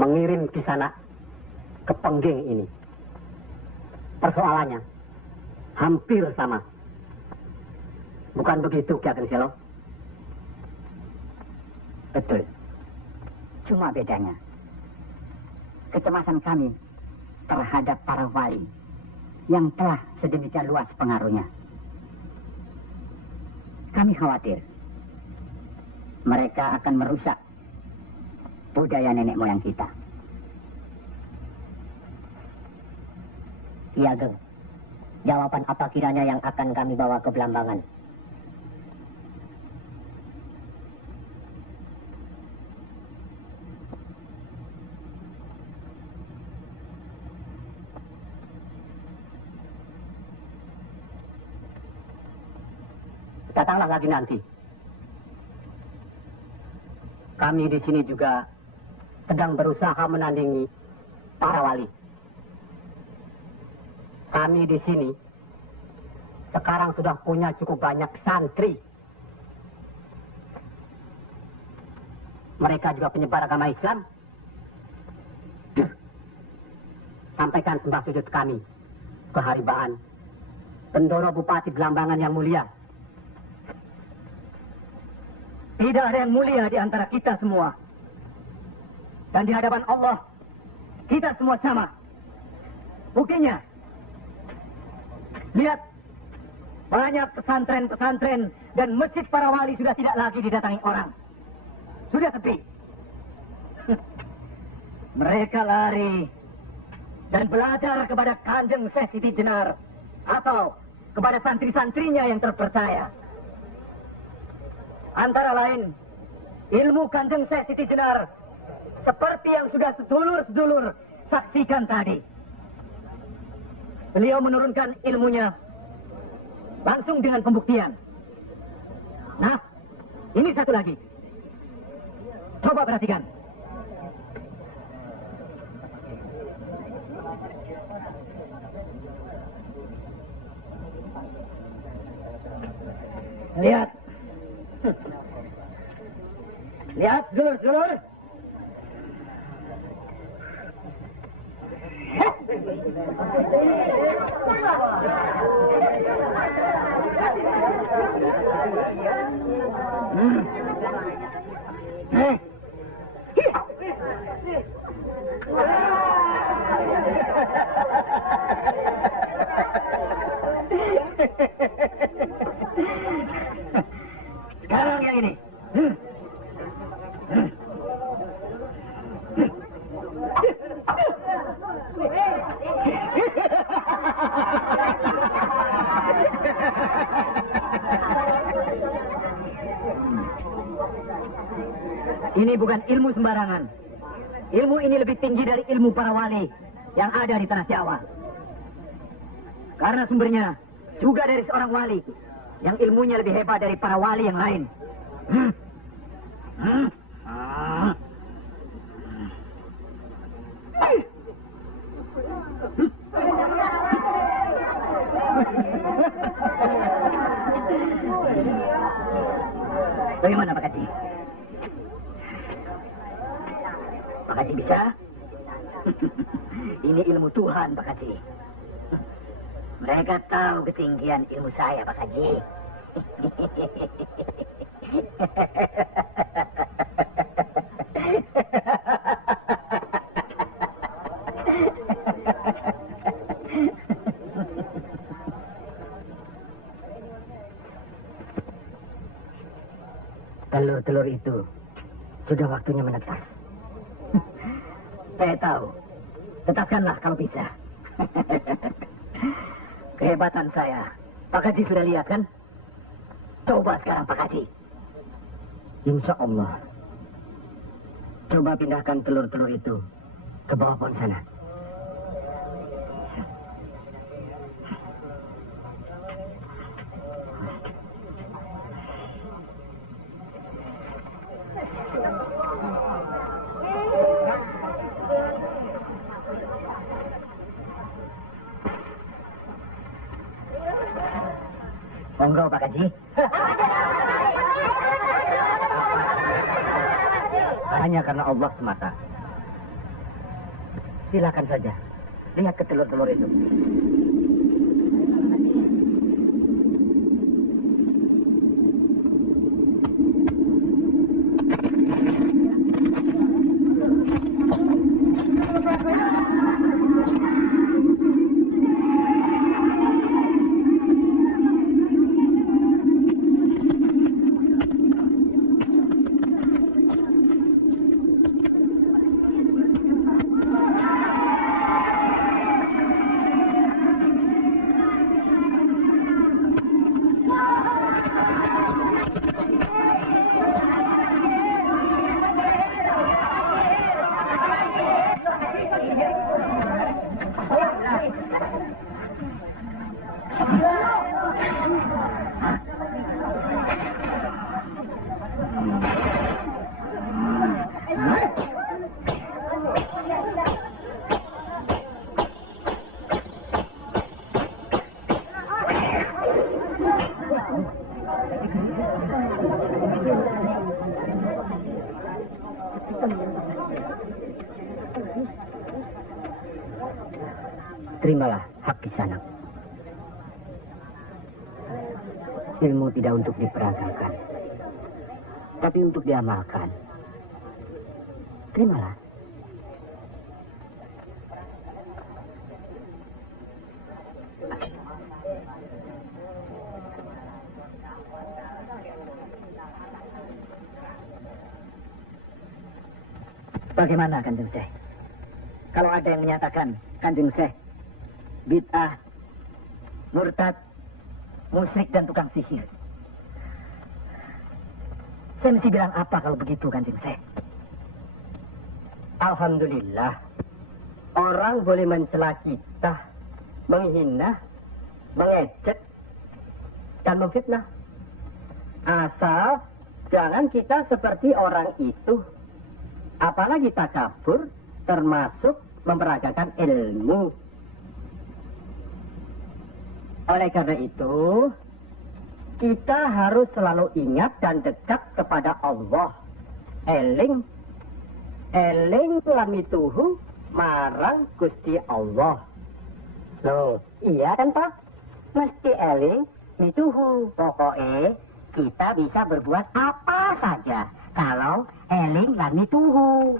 mengirim Kisanak ke Pengging ini. Persoalannya hampir sama. Bukan begitu, Ki Ageng Selo? Betul. Cuma bedanya, kecemasan kami terhadap para wali yang telah sedemikian luas pengaruhnya. Kami khawatir mereka akan merusak budaya nenek moyang kita. Ki Ageng, jawaban apa kiranya yang akan kami bawa ke Belambangan? Datanglah lagi nanti. Kami di sini juga sedang berusaha menandingi para wali. Kami di sini sekarang sudah punya cukup banyak santri. Mereka juga penyebar agama Islam. Sampaikan sembah sujud kami ke Haribaan, Bendoro Bupati Belambangan yang mulia. Tidak ada yang mulia di antara kita semua. Dan di hadapan Allah, kita semua sama. Buktinya, lihat, banyak pesantren-pesantren dan masjid para wali sudah tidak lagi didatangi orang. Sudah sepi. Mereka lari dan belajar kepada Kanjeng Syekh Siti Jenar atau kepada santri-santrinya yang terpercaya. Antara lain, ilmu Kanjeng Syekh Siti Jenar seperti yang sudah sedulur-sedulur saksikan tadi. Beliau menurunkan ilmunya langsung dengan pembuktian. Nah, ini satu lagi. Coba perhatikan. Lihat. Lihat, dulur-dulur. Sekarang yang ini. Ini bukan ilmu sembarangan. Ilmu ini lebih tinggi dari ilmu para wali yang ada di tanah Jawa. Karena sumbernya juga dari seorang wali yang ilmunya lebih hebat dari para wali yang lain. Bagaimana Pak Kaji? Pak Kaji bisa? Ini ilmu Tuhan Pak Kaji. Mereka tahu ketinggian ilmu saya Pak Kaji. Telur-telur itu sudah waktunya menetas. Saya tahu. Tetapkanlah kalau bisa. Kehebatan saya. Pak Haji sudah lihat kan? Coba sekarang Pak Haji. Insya Allah. Coba pindahkan telur-telur itu ke bawah pohon sana. Monggo Pak Haji. Hanya karena Allah semata. Silakan saja. Lihat ke telur-telur itu. Terimalah hak kisanak. Ilmu tidak untuk diperagakan, tapi untuk diamalkan. Terimalah. Bagaimana, Kanjeng Syekh? Kalau ada yang menyatakan, Kanjeng Syekh bid'ah, murtad, musyrik dan tukang sihir, saya mesti bilang apa kalau begitu, Kanjeng Syekh? Alhamdulillah, orang boleh mencela kita, menghina, mengejek, dan memfitnah. Asal jangan kita seperti orang itu. Apalagi takabur, termasuk memperagakan ilmu. Oleh karena itu, kita harus selalu ingat dan dekat kepada Allah. Eling lamituhu marang Gusti Allah. Loh, iya kan Pak? Mesti eling mituhu. Pokoknya kita bisa berbuat apa saja kalau eling lamituhu.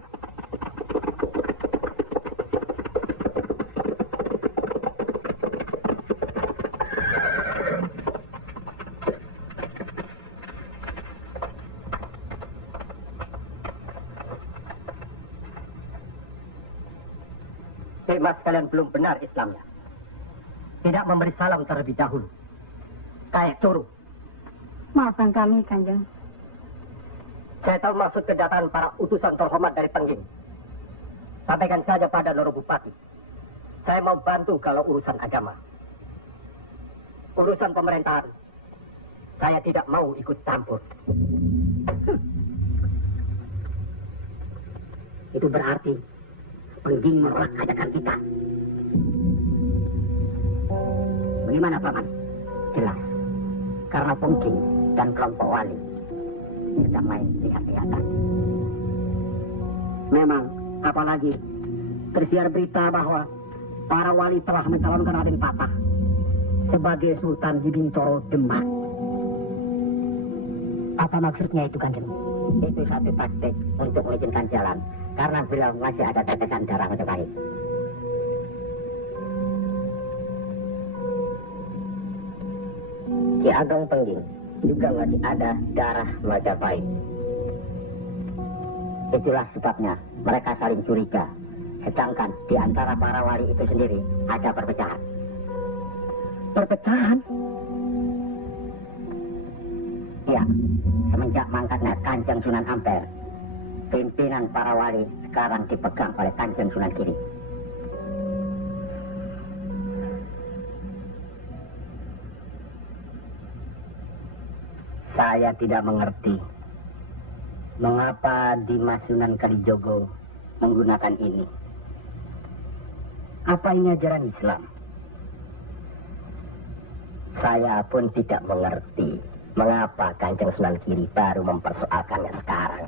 Mas kalian belum benar Islamnya. Tidak memberi salam terlebih dahulu. Kayak curu. Maafkan kami, Kanjeng. Saya tahu maksud kedatangan para utusan terhormat dari Pengging. Sampaikan saja pada Loro Bupati. Saya mau bantu kalau urusan agama. Urusan pemerintahan, saya tidak mau ikut campur. Itu berarti Pengging menolak ajakan kita. Bagaimana, Paman? Jelas. Karena Pengging dan kelompok wali sedang main lihat-lihatan. Memang, apalagi tersiar berita bahwa para wali telah mencalonkan Raden Patah sebagai Sultan di Bintoro Demak. Apa maksudnya itu, Kanjeng? Itu satu taktik untuk mengizinkan jalan. Karena beliau masih ada tetesan darah Majapahit. Ki Ageng Pengging juga masih ada darah Majapahit. Itulah sebabnya mereka saling curiga. Sedangkan di antara para wali itu sendiri ada perpecahan. Perpecahan? Ya, semenjak mangkatnya Kanjeng Sunan Ampel, pimpinan para wali sekarang dipegang oleh Kanjeng Sunan Giri. Saya tidak mengerti mengapa Dimas Sunan Kalijogo menggunakan ini. Apa ini ajaran Islam? Saya pun tidak mengerti mengapa Kanjeng Sunan Giri baru mempersoalkannya sekarang.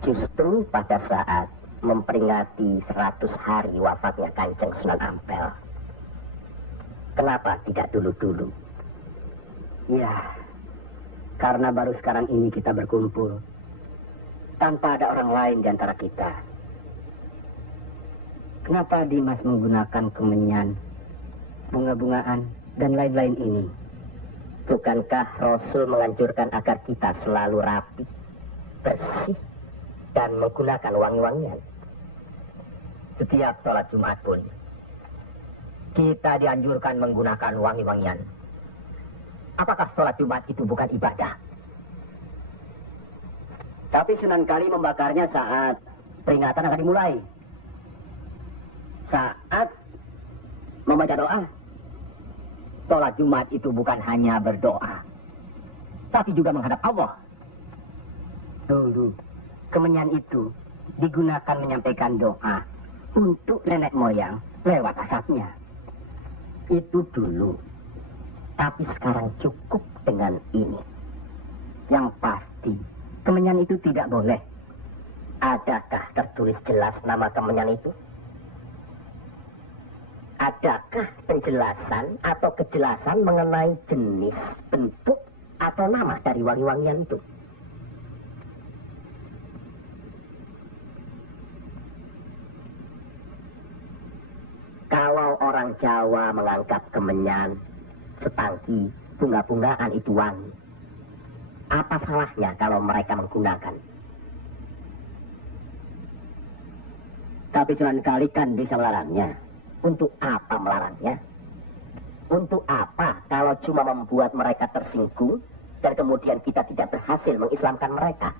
Justru pada saat memperingati 100 hari wafatnya Kanjeng Sunan Ampel. Kenapa tidak dulu-dulu? Ya, karena baru sekarang ini kita berkumpul. Tanpa ada orang lain di antara kita. Kenapa Dimas menggunakan kemenyan, bunga-bungaan, dan lain-lain ini? Bukankah Rasul menganjurkan agar kita selalu rapi, bersih, dan menggunakan wangi-wangian? Setiap sholat Jumat pun, kita dianjurkan menggunakan wangi-wangian. Apakah sholat Jumat itu bukan ibadah? Tapi Sunan Kali membakarnya saat peringatan akan dimulai. Saat membaca doa. Sholat Jumat itu bukan hanya berdoa, tapi juga menghadap Allah. Dulu, kemenyan itu digunakan menyampaikan doa untuk nenek moyang lewat asapnya. Itu dulu. Tapi sekarang cukup dengan ini. Yang pasti, kemenyan itu tidak boleh. Adakah tertulis jelas nama kemenyan itu? Adakah penjelasan atau kejelasan mengenai jenis, bentuk, atau nama dari wangi-wangian itu? Kalau orang Jawa menganggap kemenyan, setangki, bunga-bungaan itu wangi, apa salahnya kalau mereka menggunakan? Tapi Sunan Kali kan bisa melarangnya. Untuk apa melarangnya? Untuk apa kalau cuma membuat mereka tersinggung dan kemudian kita tidak berhasil mengislamkan mereka?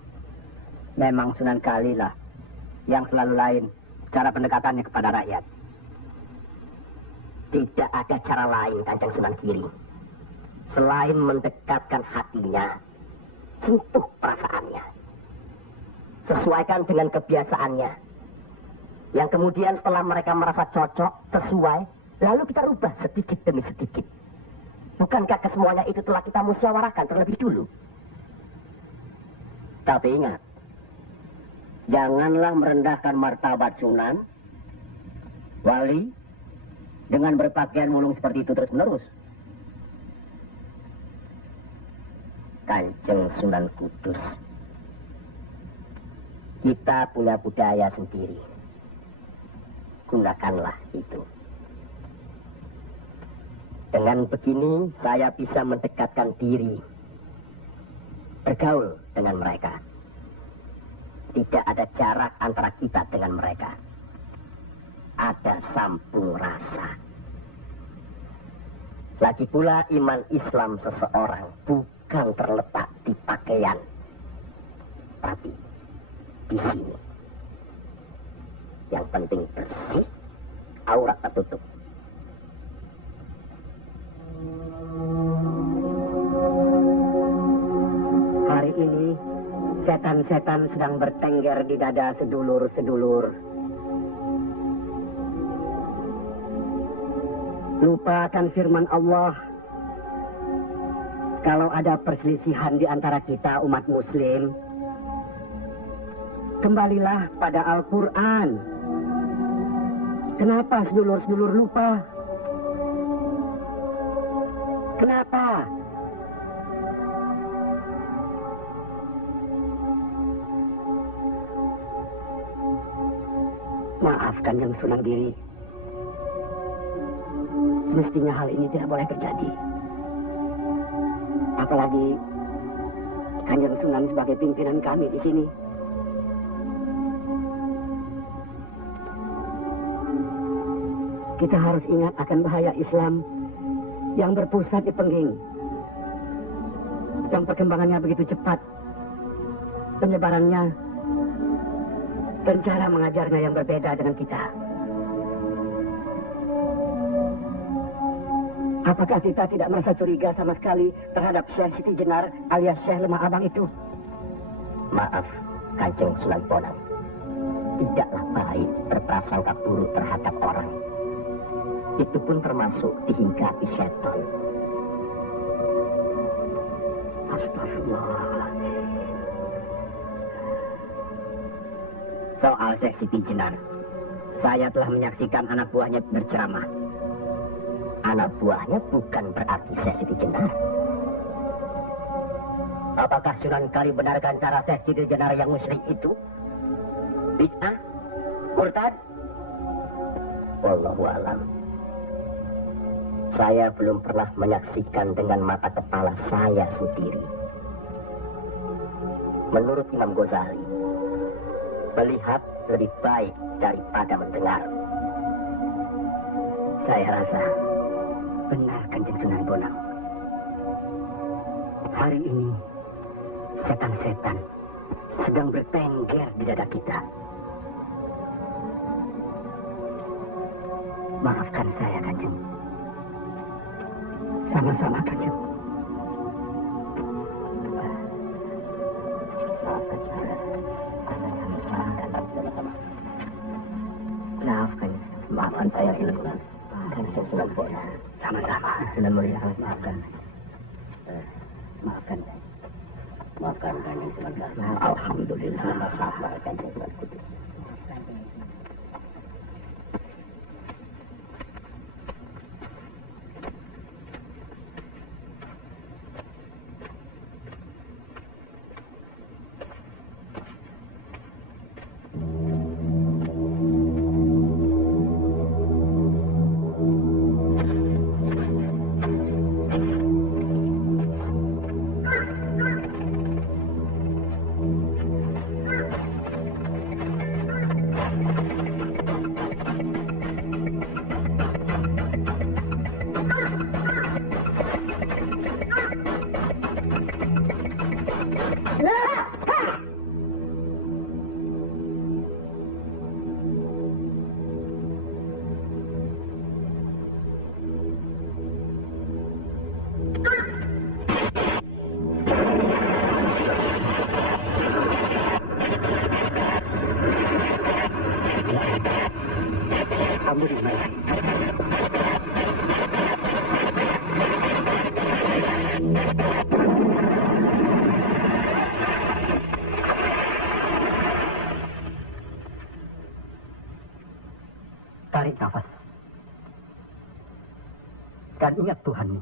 Memang Sunan Kali lah yang selalu lain cara pendekatannya kepada rakyat. Tidak ada cara lain, Kanjeng Sunan Giri, selain mendekatkan hatinya, sentuh perasaannya, sesuaikan dengan kebiasaannya. Yang kemudian setelah mereka merasa cocok, sesuai, lalu kita rubah sedikit demi sedikit. Bukankah kesemuanya itu telah kita musyawarahkan terlebih dulu? Tapi ingat, janganlah merendahkan martabat Sunan, wali, dengan berpakaian mulung seperti itu terus-menerus. Kanjeng Sunan Kudus, kita punya budaya sendiri. Gunakanlah itu. Dengan begini, saya bisa mendekatkan diri, bergaul dengan mereka. Tidak ada jarak antara kita dengan mereka. Ada sambung rasa. Lagi pula iman Islam seseorang bukan terletak di pakaian, tapi di sini. Yang penting bersih, aurat tertutup. Hari ini, setan-setan sedang bertengger di dada sedulur-sedulur. Lupakan firman Allah. Kalau ada perselisihan di antara kita umat muslim, kembalilah pada Al-Quran. Kenapa sedulur-sedulur lupa? Kenapa? Maafkan yang Sunan Giri. Mestinya hal ini tidak boleh terjadi. Apalagi Kanjeng Sunan sebagai pimpinan kami di sini. Kita harus ingat akan bahaya Islam yang berpusat di Pengging. Yang perkembangannya begitu cepat. Penyebarannya dan cara mengajarnya yang berbeda dengan kita. Apakah kita tidak merasa curiga sama sekali terhadap Syekh Siti Jenar alias Syekh Lemah Abang itu? Maaf, Kanjeng Sunan Bonang. Tidaklah baik berprasangka buruk terhadap orang. Itu pun termasuk dihinggapi setan. Astagfirullah. Soal Syekh Siti Jenar, saya telah menyaksikan anak buahnya berceramah. Anak buahnya bukan berarti Syekh Siti Jenar. Apakah Sunan Kali benarkan cara Syekh Siti Jenar yang musyrik itu? Bid'ah? Murtad? Wallahu alam. Saya belum pernah menyaksikan dengan mata kepala saya sendiri. Menurut Imam Ghazali, melihat lebih baik daripada mendengar. Saya rasa benar Kanjeng Sunan Bonang. Hari ini setan-setan sedang bertengger di dada kita. Maafkan saya, Kanjeng. Sama-sama, Kanjeng. Maafkan saya, Kanjeng Sunan Bonang. Sama-sama. Sunan Muria, maafkan. Maafkan. Maafkan Kanjeng Sunan Bonang. Alhamdulillah. Maafkan Kanjeng Sunan Kudus. Tarik nafas. Dan ingat Tuhanmu.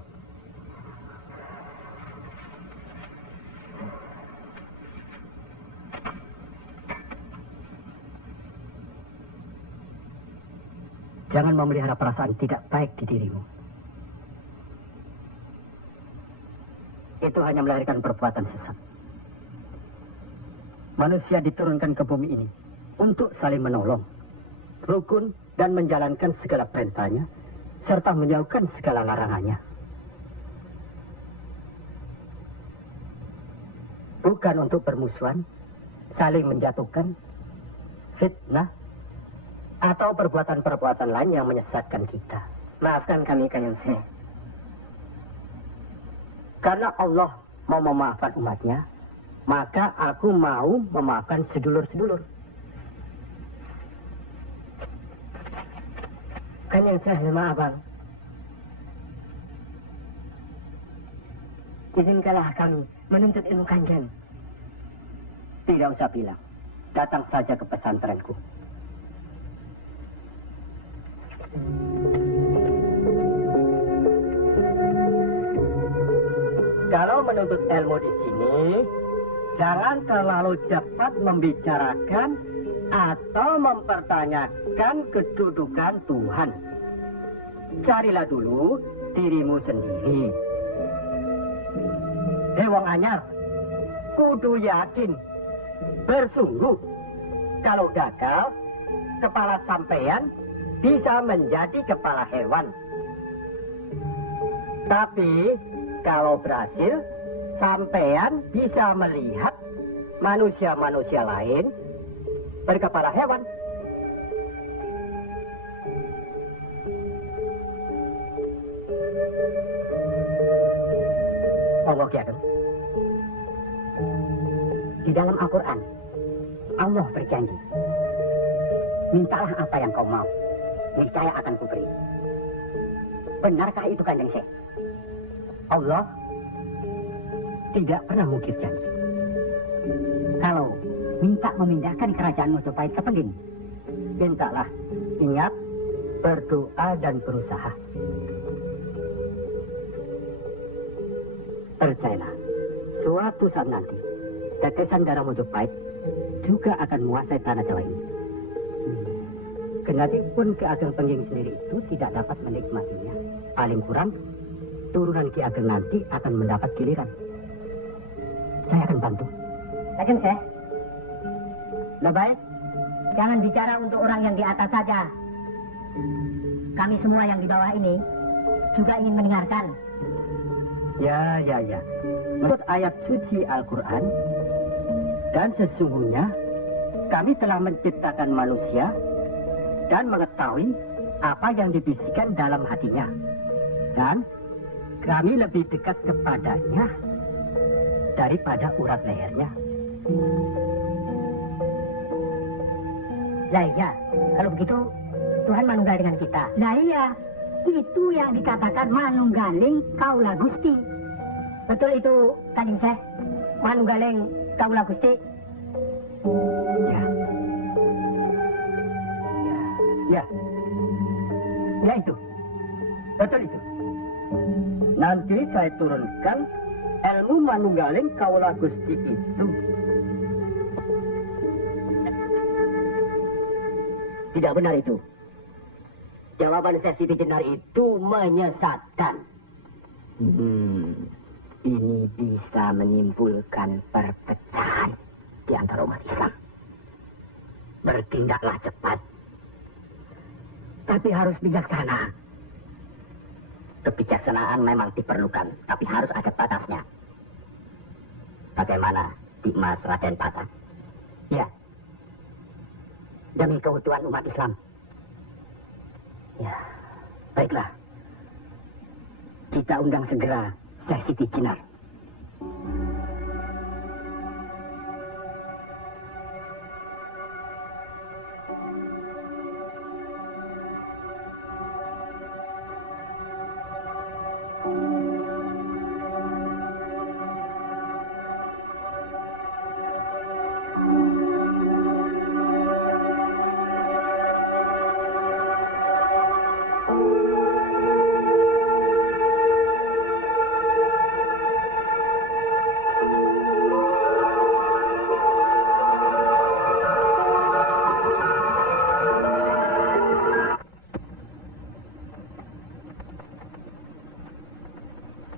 Jangan memelihara perasaan tidak baik di dirimu. Itu hanya melahirkan perbuatan sesat. Manusia diturunkan ke bumi ini untuk saling menolong, rukun, dan menjalankan segala perintahnya, serta menjauhkan segala larangannya. Bukan untuk bermusuhan, saling menjatuhkan, fitnah, atau perbuatan-perbuatan lain yang menyesatkan kita. Maafkan kami, Kanjeng Syekh. Karena Allah mau memaafkan umatnya, maka aku mau memaafkan sedulur-sedulur. Kanjeng Syekh, maaf bang. Izinkanlah kami menuntut ilmu Kanjeng. Tidak usah bilang. Datang saja ke pesantrenku. Kalau menuntut ilmu di sini, jangan terlalu cepat membicarakan atau mempertanyakan kedudukan Tuhan. Carilah dulu dirimu sendiri. Wong anyar, kudu yakin, bersungguh. Kalau gagal, kepala sampean bisa menjadi kepala hewan. Tapi kalau berhasil, sampean bisa melihat manusia-manusia lain berkepala hewan. Allah kiakan. Di dalam Al-Quran, Allah berjanji, mintalah apa yang kau mau, niscaya akan kuberi. Benarkah itu, Kanjeng Syekh? Allah tidak pernah mungkir janji. Kalau minta memindahkan kerajaan Mojopahit ke Pengging. Mintalah. Ingat, berdoa dan berusaha. Percayalah, suatu saat nanti, tetesan darah Mojopahit juga akan menguasai tanah Jawa ini. Kendati pun Ki Ageng Pengging sendiri itu tidak dapat menikmatinya. Paling kurang, turunan Ki Ageng nanti akan mendapat giliran. Saya akan bantu. Kanjeng Syekh, lebay, jangan bicara untuk orang yang di atas saja. Kami semua yang di bawah ini juga ingin mendengarkan. Ya. Menurut ayat suci Al-Quran, dan sesungguhnya kami telah menciptakan manusia dan mengetahui apa yang dibisikkan dalam hatinya. Dan kami lebih dekat kepadanya daripada urat lehernya. Lah iya, kalau begitu Tuhan manunggal dengan kita. Nah iya, itu yang dikatakan manunggaling kaula Gusti. Betul itu, Kanjeng Syekh. Manunggaling kaula Gusti. Ya itu. Betul itu. Nanti saya turunkan ilmu manunggaling kaula Gusti itu. Tidak benar itu. Jawaban Syekh Siti Jenar itu menyesatkan. Ini bisa menimbulkan perpecahan di antara umat Islam. Bertindaklah cepat. Tapi harus bijaksana. Kebijaksanaan memang diperlukan, tapi harus ada batasnya. Bagaimana di Mas Raden Patah? Ya. Demi keutuhan umat Islam. Ya, baiklah. Kita undang segera Syekh Siti Jenar.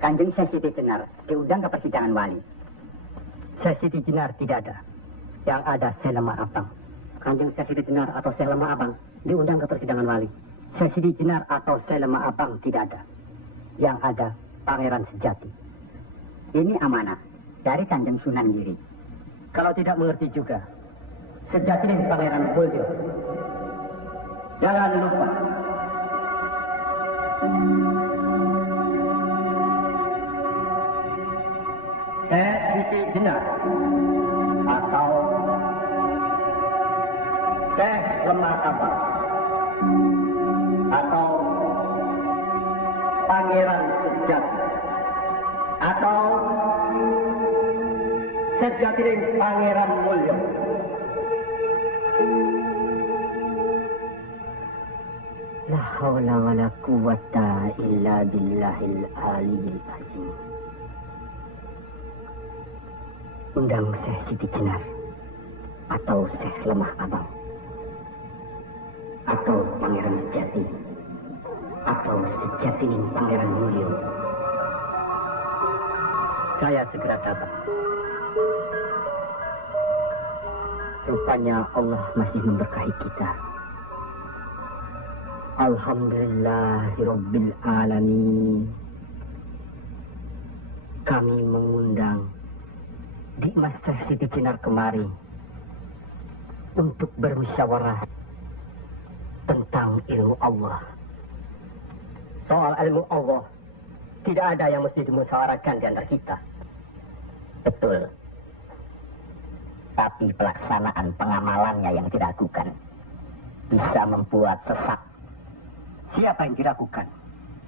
Kanjeng Syekh Siti Jenar diundang ke persidangan wali. Syekh Siti Jenar tidak ada. Yang ada Syekh Lemah Abang. Kanjeng Syekh Siti Jenar atau Syekh Lemah Abang diundang ke persidangan wali. Syekh Siti Jenar atau Syekh Lemah Abang tidak ada. Yang ada Pangeran Sejati. Ini amanah dari Kanjeng Sunan Giri. Kalau tidak mengerti juga, Sejati dan Pangeran Mulyo. Jangan lupa. Syekh Siti Jenar atau Syekh Lemah Abang atau Pangeran Sejati atau Sejati dan Pangeran Mulyo. La haula wa la quwwata illa billahil aliyyil azim. Undang Syekh Siti Jenar atau Syekh Lemah Abang atau Pangeran Sejati atau Sejati dan Pangeran Mulyo. Saya segera datang. Rupanya Allah masih memberkahi kita. Alhamdulillahirabbil alamin. Kami mengundang Dimas Syekh Siti Jenar kemari untuk bermusyawarah tentang ilmu Allah. Soal ilmu Allah, tidak ada yang mesti dimusyawarahkan di antara kita. Betul. Tapi pelaksanaan pengamalannya yang diragukan bisa membuat sesat. Siapa yang diragukan?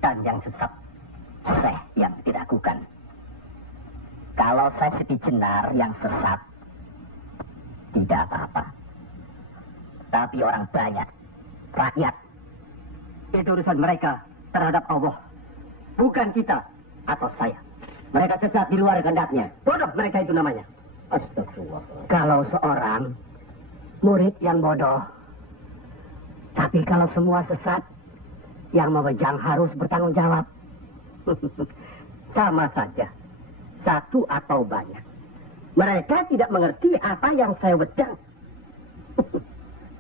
Dan yang sesat, Syekh yang diragukan. Kalau Syekh Siti Jenar yang sesat, Tidak apa-apa. Tapi orang banyak, rakyat, itu urusan mereka terhadap Allah. Bukan kita atau saya. Mereka sesat di luar kehendaknya. Bodoh mereka itu namanya. Astagfirullah. Kalau seorang murid yang bodoh. Tapi kalau semua sesat, yang memegang harus bertanggung jawab. Sama saja. Satu atau banyak. Mereka tidak mengerti apa yang saya wedang.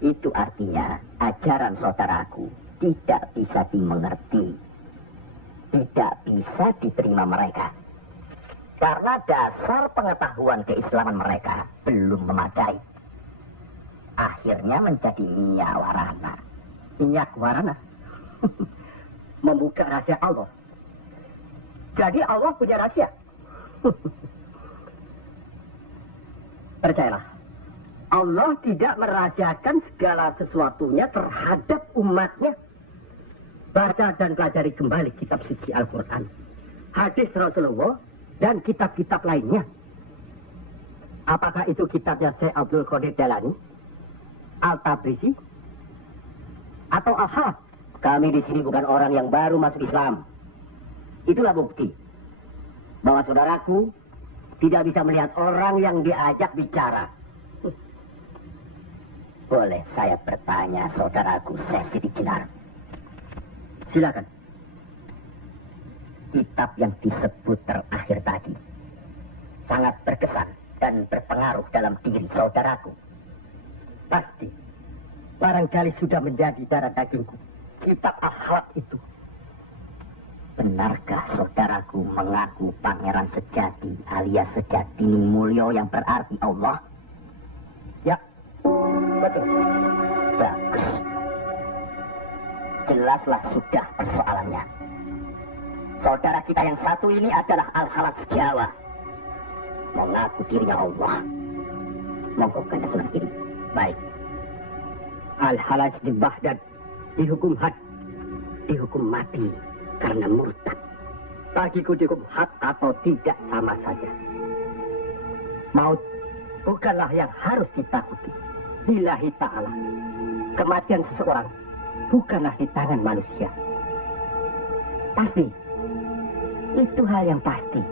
Itu artinya ajaran saudaraku tidak bisa dimengerti. Tidak bisa diterima mereka. Karena dasar pengetahuan keislaman mereka belum memadai. Akhirnya menjadi minyak warana. Minyak warana? Membuka rahasia Allah. Jadi Allah punya rahasia. Percayalah. Allah tidak merahasiakan segala sesuatunya terhadap umatnya. Baca dan pelajari kembali kitab suci Al-Quran. Hadis Rasulullah. Dan kitab-kitab lainnya. Apakah itu kitabnya Syekh Abdul Qadir Jalani? Al-Tabrisi? Atau Al-Haq? Kami di sini bukan orang yang baru masuk Islam. Itulah bukti. Bahwa saudaraku tidak bisa melihat orang yang diajak bicara. Boleh saya bertanya saudaraku Syekh Siti Jenar? Silakan. Kitab yang disebut terakhir tadi sangat berkesan dan berpengaruh dalam diri saudaraku. Pasti barangkali sudah menjadi darah dagingku. Kitab Akhlak itu. Benarkah saudaraku mengaku pangeran sejati alias sejati mulyo yang berarti Allah? Ya, betul. Bagus. Jelaslah sudah persoalannya. Saudara kita yang satu ini adalah Al-Halaj Jawa. Mengaku dirinya Allah. Monggo kena sunan kiri. Baik. Al-Halaj di Baghdad dihukum had. Dihukum mati karena murtad. Bagiku dihukum had atau tidak sama saja. Maut bukanlah yang harus ditakuti. Lillahi ta'ala. Kematian seseorang bukanlah di tangan manusia. Pasti. Itu hal yang pasti.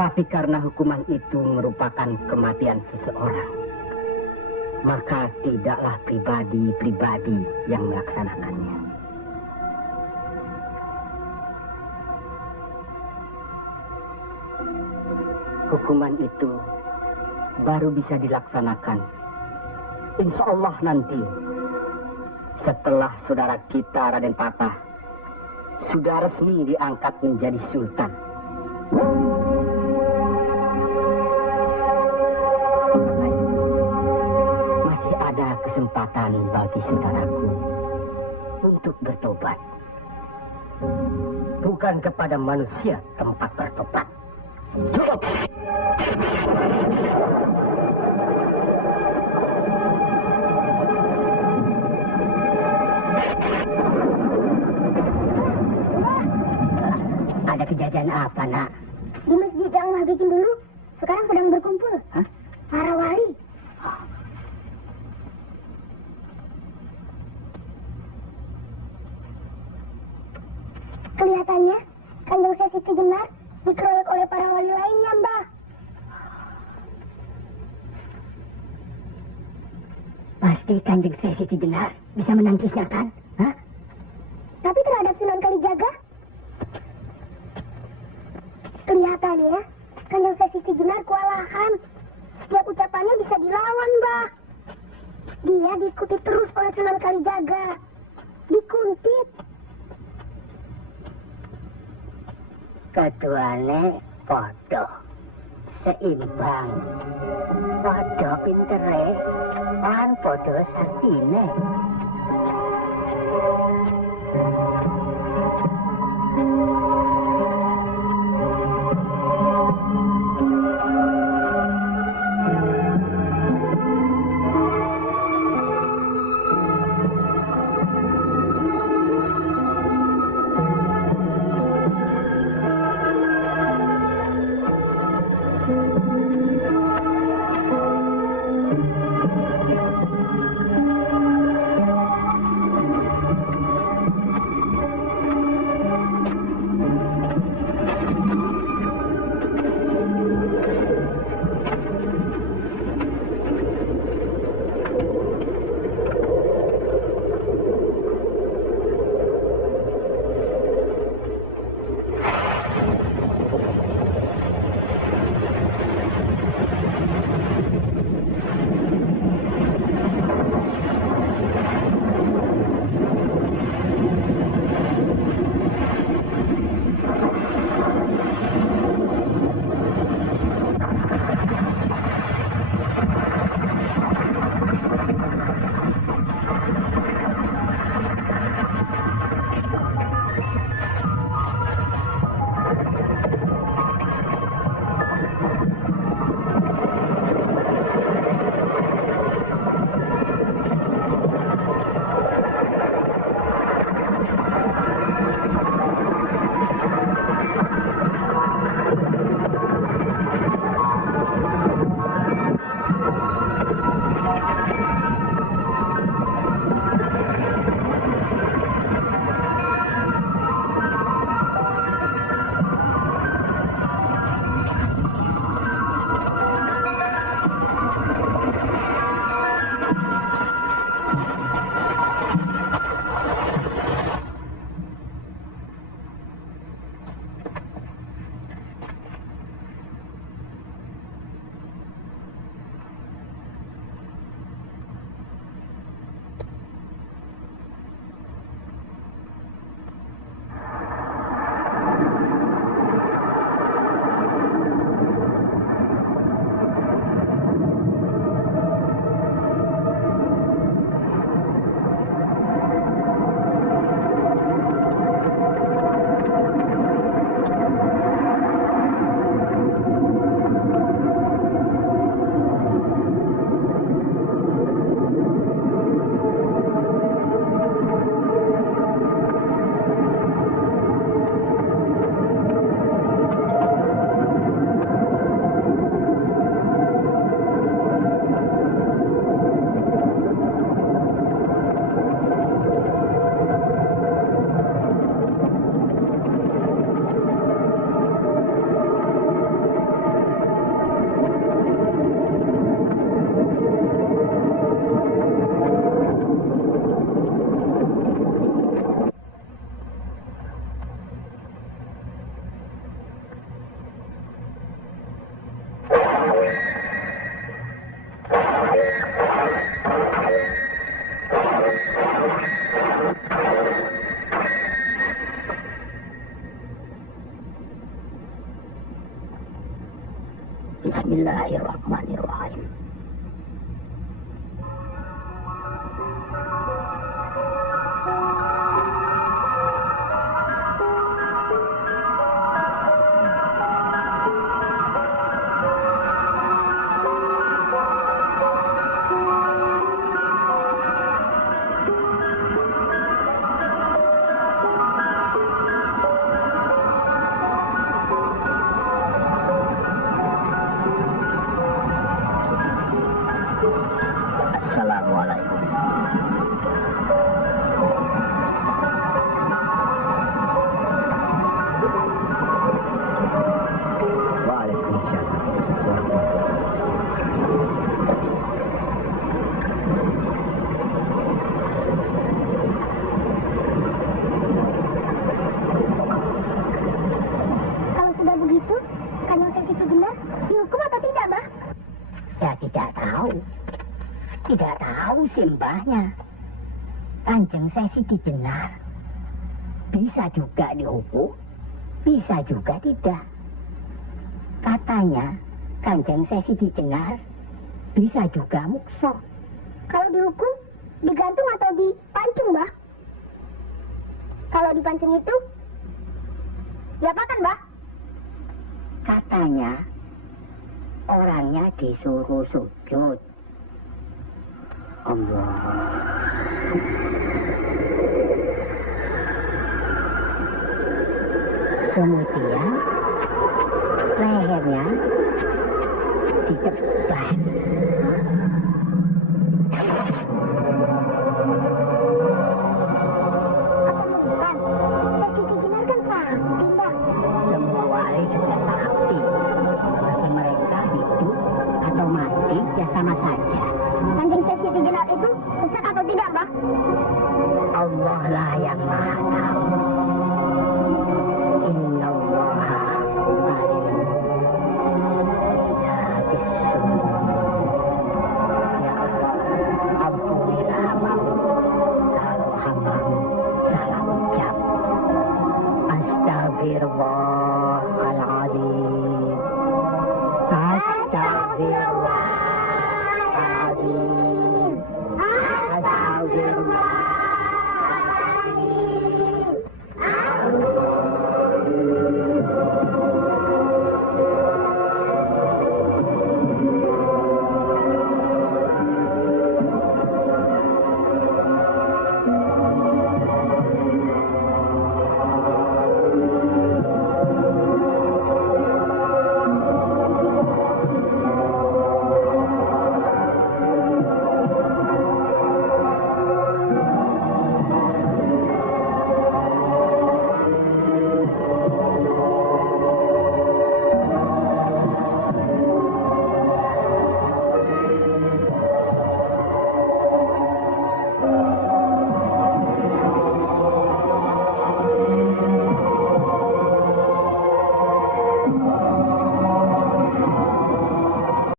Tapi karena hukuman itu merupakan kematian seseorang, maka tidaklah pribadi-pribadi yang melaksanakannya. Hukuman itu baru bisa dilaksanakan, insya Allah nanti, setelah saudara kita Raden Patah sudah resmi diangkat menjadi sultan. Masih ada kesempatan bagi saudaraku untuk bertobat. Bukan kepada manusia tempat bertobat. Cukup! Ada kejadian apa, nak? Di masjid yang Allah bikin dulu, sekarang sedang berkumpul. Hah? Para wali. Kelihatannya, Kanjeng Syekh Siti Jenar dikeroyok oleh para wali lainnya, Mbah. Pasti Kanjeng Syekh Siti Jenar bisa menangkisnya, kan? Hah? Tapi terhadap Sunan Kalijaga, kelihatannya Kanjeng Syekh Siti Jenar kewalahan. Setiap ucapannya bisa dilawan, Mbah. Dia diikuti terus oleh Sunan Kalijaga. Dikuntit. Ketuane podo seimbang. Podo pintere lan podo saktine. Bismillahirrahmanirrahim. Assalamualaikum. Waalaikumsalam. Kalau sudah begitu, Kanjeng Sesi Jenar dihukum atau tidak, Mbah? Ya tidak tahu. Tidak tahu simbahnya. Kanjeng Sesi Jenar bisa juga dihukum, bisa juga tidak. Katanya Kanjeng Sesi Jenar bisa juga mukso. Kalau dihukum, digantung atau dipancung, Mbah? Kalau dipancung itu, diapakan, Mbah? Katanya orangnya disuruh sujud. Allah. Kemudian lehernya dicepat. Bukan. Sesi Jenar kan sakti, Mbah. Semua wali juga sakti. Bagi mereka hidup atau mati ya sama saja. Kanjeng Sesi Jenar itu sesat atau tidak, Mbah? Allah lah yang maha